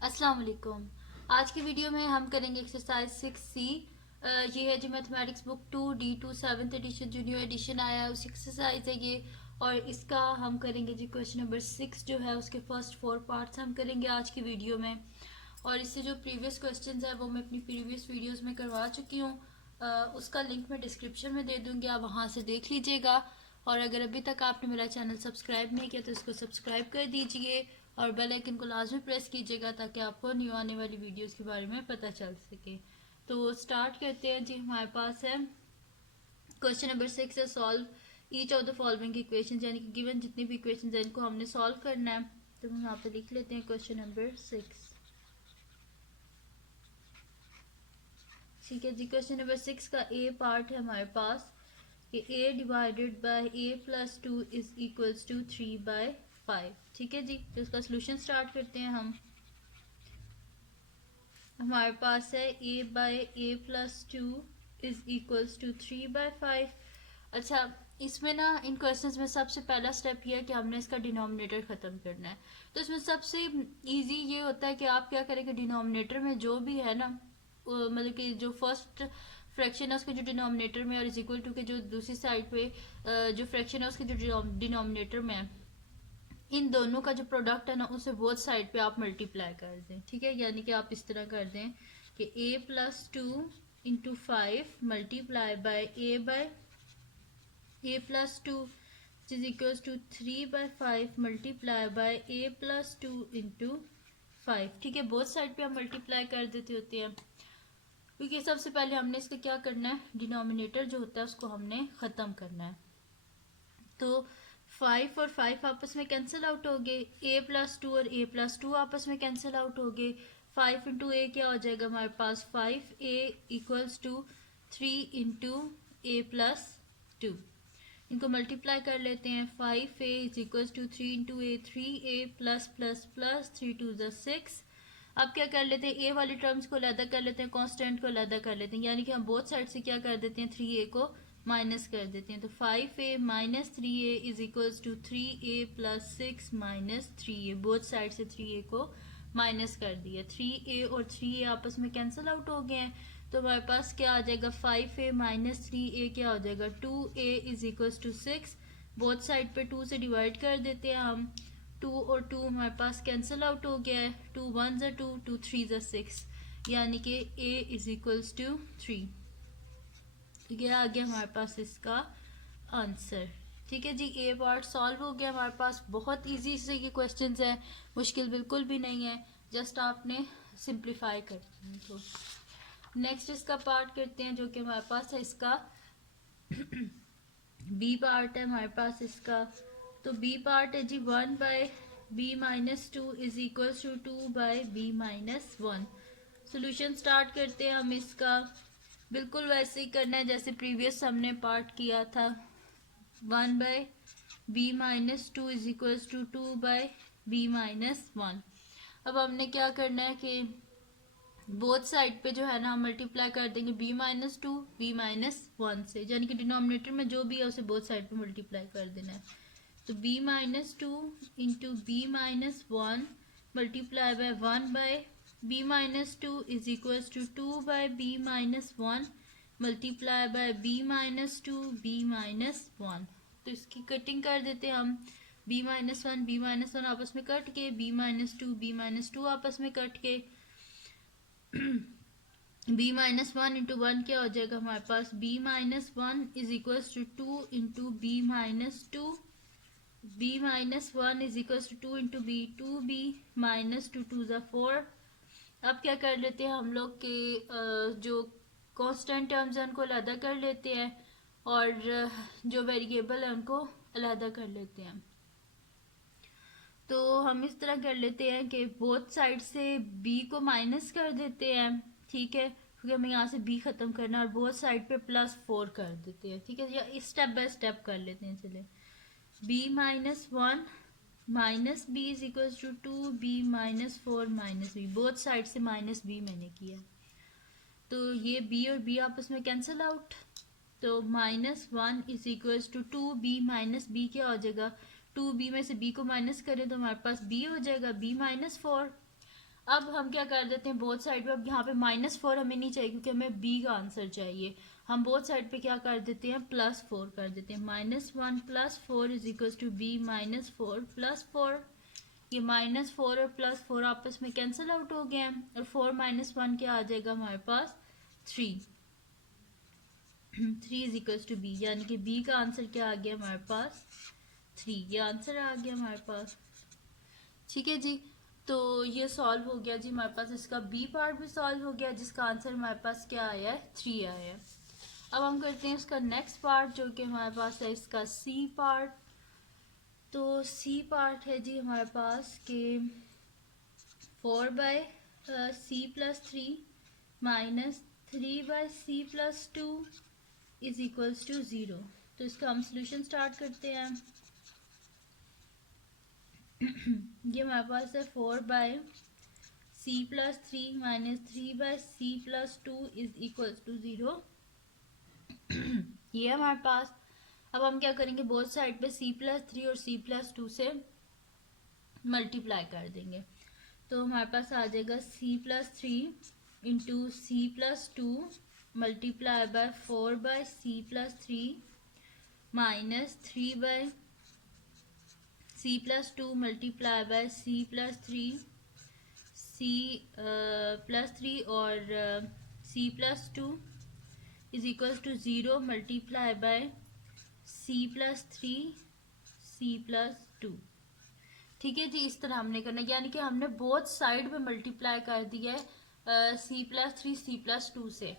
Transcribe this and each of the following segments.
अस्सलाम वालेकुम। आज की वीडियो में हम करेंगे एक्सरसाइज 6C। ये है जी mathematics book 2D2 7th edition junior edition आया है, उस एक्सरसाइज है ये। और इसका हम करेंगे जी क्वेश्चन नंबर 6 जो है उसके फर्स्ट 4 पार्ट्स हम करेंगे आज की वीडियो में। और इससे जो प्रीवियस क्वेश्चंस है वो मैं अपनी प्रीवियस वीडियोस में करवा चुकी हूँ। उसका लिंक मैं डिस्क्रिप्शन में दे दूँगी, आप वहाँ से देख लीजिएगा। और अगर अभी तक आपने मेरा चैनल सब्सक्राइब नहीं किया तो इसको सब्सक्राइब कर दीजिए और बेल आइकन को लाजमी प्रेस कीजिएगा ताकि आपको न्यू आने वाली वीडियोस के बारे में पता चल सके। तो स्टार्ट करते हैं जी। हमारे पास है क्वेश्चन नंबर 6 है solve each of the following equation, यानी कि गिवन जितनी भी इक्वेशन है इनको हमने सॉल्व करना है। तो हम यहाँ पे लिख लेते हैं क्वेश्चन नंबर 6। ठीक है जी। क्वेश्चन नंबर 6 का ए पार्ट है हमारे पास कि a divided by a+2 is equals to 3/5। ठीक है जी। तो इसका सोल्यूशन स्टार्ट करते हैं हम। हमारे पास है a/a+2 इज इक्वल्स टू 3/5। अच्छा, इसमें ना इन क्वेश्चंस में सबसे पहला स्टेप ये है कि हमने इसका डिनोमिनेटर ख़त्म करना है। तो इसमें सबसे इजी ये होता है कि आप क्या करेंगे, डिनोमिनेटर में जो भी है ना, मतलब कि जो फर्स्ट फ्रैक्शन है उसके जो डिनोमिनेटर में और इज इक्वल टू के जो दूसरी साइड पे जो फ्रैक्शन है उसके जो डिनोमिनेटर में है, इन दोनों का जो प्रोडक्ट है ना उसे बोथ साइड पे आप मल्टीप्लाई कर दें। ठीक है, यानी कि आप इस तरह कर दें कि a+2 × 5 multiply by a+2 is equal to 3/5 multiply by a+2 × 5। ठीक है, बोथ साइड पे हम मल्टीप्लाई कर देते होते हैं क्योंकि सबसे पहले हमने इसका क्या करना है, डिनोमिनेटर जो होता है उसको हमने ख़त्म करना है। तो 5 और 5 आपस में कैंसिल आउट हो गए, a+2 और a+2 आपस में कैंसिल आउट हो गए। 5 × a क्या हो जाएगा हमारे पास, 5a इक्वल्स टू 3 × a+2। इनको मल्टीप्लाई कर लेते हैं। 5a is equals to 3 × a, 3a plus plus plus 3 2 6। अब क्या कर लेते हैं, ए वाली टर्म्स को अलग कर लेते हैं, कांस्टेंट को अलग कर लेते हैं, यानी कि हम बोथ साइड से क्या कर देते हैं, 3a को माइनस कर देते हैं। तो 5a minus 3a is equals to 3a plus 6 minus 3a। Both side से 3a को माइनस कर दिया। 3a और 3a आपस में कैंसिल आउट हो गए हैं। तो हमारे पास क्या आ जाएगा, 5a माइनस 3a क्या हो जाएगा, 2a is equals to 6। Both side पे 2 से डिवाइड कर देते हैं हम। 2 और 2 हमारे पास कैंसिल आउट हो गया है। 2 1 ज़ा 2, 2 3 ज़ा 6, यानी कि a इज इक्वल्स टू 3। ठीक है, आ गया हमारे पास इसका आंसर। ठीक है जी, ए पार्ट सॉल्व हो गया हमारे पास। बहुत इजी से ये क्वेश्चंस हैं, मुश्किल बिल्कुल भी नहीं है, जस्ट आपने सिंप्लीफाई करना है। तो नेक्स्ट इसका पार्ट करते हैं जो कि हमारे पास है इसका बी पार्ट है हमारे पास इसका। तो बी पार्ट है जी 1/b-2 is equals to 2/b-1। Solution start करते हैं हम इसका। बिल्कुल वैसे ही करना है जैसे प्रीवियस हमने पार्ट किया था। 1/b-2 is equals to 2/b-1। अब हमने क्या करना है कि बोथ साइड पे जो है ना हम मल्टीप्लाई कर देंगे b-2 b-1 से, यानी कि डिनोमिनेटर में जो भी है उसे बोथ साइड पे मल्टीप्लाई कर देना है। तो b-2 into b-1 multiply by 1/b-2 is equals to 2/b-1 multiply by b-2 b-1। तो इसकी कटिंग कर देते हैं हम। b-1 आपस में कट के, b-2 आपस में कट के b-1 इंटू 1 क्या हो जाएगा हमारे पास, b-1 is equals to 2 into b-2। b-1 is equals to 2 into b, 2b-2 2 ज़ा 4। अब क्या कर लेते हैं हम लोग के जो कांस्टेंट टर्म्स हैं उनको अलग कर लेते हैं और जो वेरिएबल है उनको अलग कर लेते हैं। तो हम इस तरह कर लेते हैं कि बोथ साइड से b को माइनस कर देते हैं। ठीक है, क्योंकि हमें यहाँ से b ख़त्म करना है, और बोथ साइड पे +4 कर देते हैं। ठीक है, या स्टेप बाय स्टेप कर लेते हैं। चले, b-1 minus b is equal to 2b-4 minus b। Both side से -b मैंने किया, तो ये b और b आपस में कैंसिल आउट। तो -1 इज इक्वल टू 2b क्या हो जाएगा, 2b में से b को माइनस करें तो हमारे पास b हो जाएगा b-4। अब हम क्या कर देते हैं बोथ साइड पे, अब यहाँ पे -4 हमें नहीं चाहिए क्योंकि हमें बी का आंसर चाहिए। हम बोथ साइड पे क्या कर देते हैं +4 कर देते हैं। -1 + 4 इज इक्वल टू बी -4 + 4। ये -4 और +4 आपस में कैंसिल आउट हो गए हैं और 4 - 1 क्या आ जाएगा हमारे पास 3। 3 इज इक्वल टू बी, यानी कि बी का आंसर क्या आ गया हमारे पास 3। ये आंसर आ गया हमारे पास। ठीक है जी, तो ये सॉल्व हो गया जी हमारे पास, इसका बी पार्ट भी सॉल्व हो गया जिसका आंसर हमारे पास क्या आया है 3 आया है। अब हम करते हैं इसका नेक्स्ट पार्ट जो कि हमारे पास है इसका सी पार्ट। तो सी पार्ट है जी हमारे पास के 4/c+3 - 3/c+2 is equals to 0। तो इसका हम सोल्यूशन स्टार्ट करते हैं। ये हमारे पास है 4/c+3 - 3/c+2 is equals to 0। ये हमारे पास। अब हम क्या करेंगे बोथ साइड पे c+3 और c+2 से मल्टीप्लाई कर देंगे। तो हमारे पास आ जाएगा c+3 into c+2 multiply by 4/c+3 minus 3/c+2 multiply by c+3 c+3 और c+2 is equal to 0 multiply by c+3 c+2। ठीक है जी, इस तरह हमने करना, यानी कि हमने बोथ साइड पे मल्टीप्लाई कर दिया है c+3 c+2 से।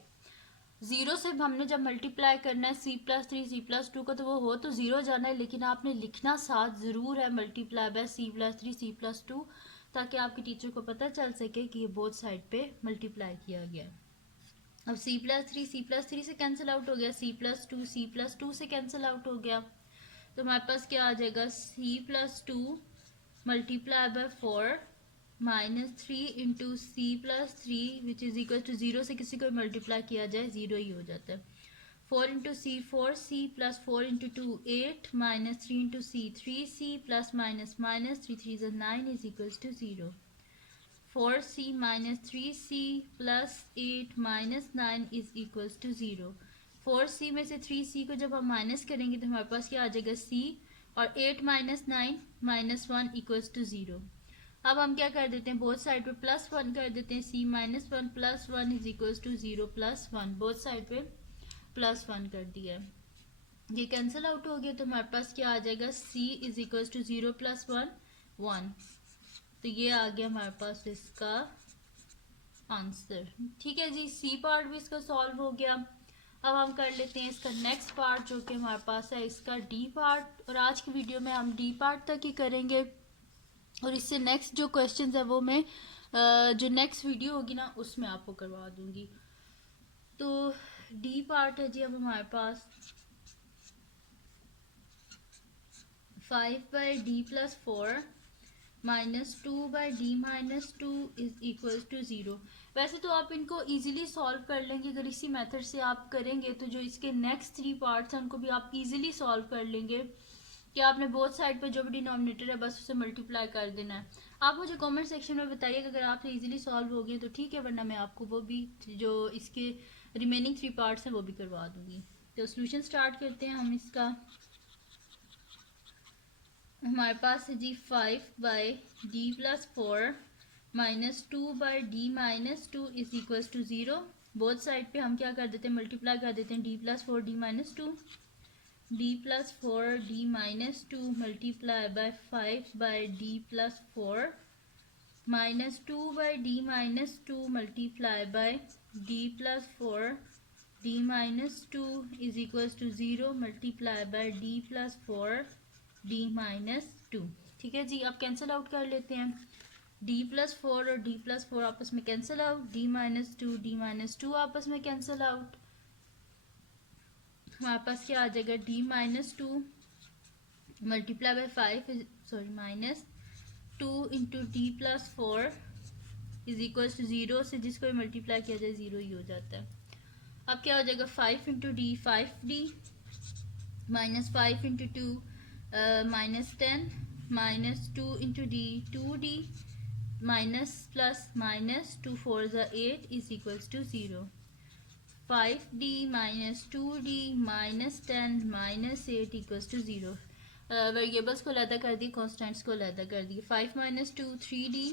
0 से हमने जब मल्टीप्लाई करना है c+3 c+2 का तो वो हो तो 0 जाना है, लेकिन आपने लिखना साथ ज़रूर है मल्टीप्लाई बाय c+3 c+2, ताकि आपके टीचर को पता चल सके कि ये बोथ साइड पे मल्टीप्लाई किया गया है। अब c+3 से कैंसिल आउट हो गया, c+2 से कैंसिल आउट हो गया। तो हमारे पास क्या आ जाएगा c+2 multiply by 4 -3 into c+3 which is equal to 0 से किसी को मल्टीप्लाई किया जाए 0 ही हो जाता है। 4 into c 4c plus 4 into 2 8 -3 into c 3c plus minus minus 3 3 9 is equal to 0। 4c - 3c प्लस 8 -9 इज इक्वल टू 0। 4c में से 3c को जब हम माइनस करेंगे तो हमारे पास क्या आ जाएगा c, और 8 - 9 -1 इक्वल्स टू 0। अब हम क्या कर देते हैं बोथ साइड पे +1 कर देते हैं, c -1 + 1 is equals to 0 + 1, both side पे +1 कर दिया है। ये कैंसिल आउट हो गया तो हमारे पास क्या आ जाएगा c इज इक्वल्स टू 0 + 1 1। तो ये आ गया हमारे पास इसका आंसर। ठीक है जी, सी पार्ट भी इसका सॉल्व हो गया। अब हम कर लेते हैं इसका नेक्स्ट पार्ट जो कि हमारे पास है इसका डी पार्ट, और आज की वीडियो में हम डी पार्ट तक ही करेंगे, और इससे नेक्स्ट जो क्वेश्चंस है वो मैं जो नेक्स्ट वीडियो होगी ना उसमें आपको करवा दूंगी। तो डी पार्ट है जी अब हमारे पास 5/d+4 -2/d-2 is equal to 0। वैसे तो आप इनको इजीली सॉल्व कर लेंगे, अगर इसी मेथड से आप करेंगे तो जो इसके नेक्स्ट 3 पार्ट्स हैं उनको भी आप इजीली सॉल्व कर लेंगे, कि आपने बोथ साइड पे जो भी डिनोमिनेटर है बस उसे मल्टीप्लाई कर देना है। आप मुझे कमेंट सेक्शन में बताइएगा अगर आपसे इजीली सॉल्व हो गए तो ठीक है, वरना मैं आपको वो भी जो इसके रिमेनिंग 3 पार्ट्स हैं वो भी करवा दूंगी। तो सोल्यूशन स्टार्ट करते हैं हम इसका। हमारे पास है जी 5/d+4 -2/d-2 is equal to 0। Both side पे हम क्या कर देते हैं मल्टीप्लाई कर देते हैं d+4 d-2, d+4 d-2 multiply by 5/d+4 -2/d-2 multiply by d+4 d-2 is equal to 0 multiply by d+4 d-2। ठीक है जी, अब कैंसिल आउट कर लेते हैं, d+4 और d+4 आपस में कैंसिल आउट, d-2 d-2 आपस में कैंसिल आउट। हमारे पास क्या आ जाएगा d-2 multiply by 5 sorry -2 into d+4 is equal to 0 से जिसको भी मल्टीप्लाई किया जाए 0 ही हो जाता है। अब क्या हो जाएगा 5 into d 5d -5 into 2 -10 -2 into d 2d minus plus minus 2 4 ज़ा 8 is equals to 0। 5d minus 2d minus 10 minus 8 equals to 0। Variables को अलग कर दिए, कॉन्स्टेंट्स को अलग कर दिए। 5 माइनस 2 3d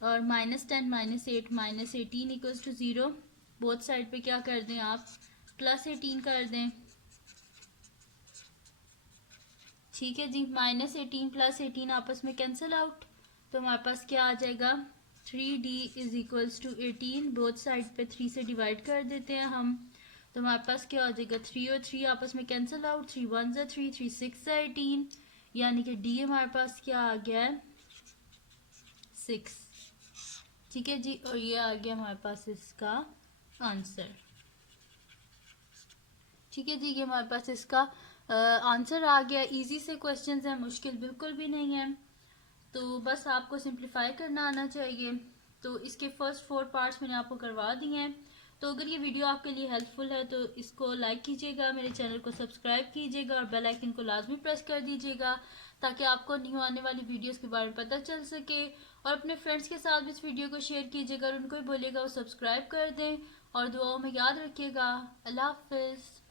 और minus 10 minus 8 minus 18 equals to 0। Both side पे क्या कर दें आप, प्लस 18 कर दें। ठीक है जी, माइनस 18 प्लस 18 आपस में कैंसिल आउट, तो हमारे पास क्या आ जाएगा, 3d is equals to 18। Both side पे 3 से डिवाइड कर देते हैं हम, तो हमारे पास क्या आ जाएगा, 3 और 3 आपस में कैंसिल आउट, 3 1 ज़ा 3 3 6 ज़ा 18, यानी कि d हमारे पास क्या आ गया है, 6। ठीक है जी, और ये आ गया हमारे पास इसका आंसर। ठीक है जी, ये हमारे पास इसका आंसर आ गया। इजी से क्वेश्चंस हैं, मुश्किल बिल्कुल भी नहीं है, तो बस आपको सिंप्लीफाई करना आना चाहिए। तो इसके फर्स्ट 4 पार्ट्स मैंने आपको करवा दिए हैं। तो अगर ये वीडियो आपके लिए हेल्पफुल है तो इसको लाइक कीजिएगा, मेरे चैनल को सब्सक्राइब कीजिएगा और बेल आइकन को लाजमी प्रेस कर दीजिएगा ताकि आपको न्यू आने वाली वीडियोस के बारे में पता चल सके। और अपने फ्रेंड्स के साथ भी इस वीडियो को शेयर कीजिएगा और उनको भी बोलिएगा वो सब्सक्राइब कर दें। और दुआओं में याद रखिएगा। अल्लाह हाफिज़।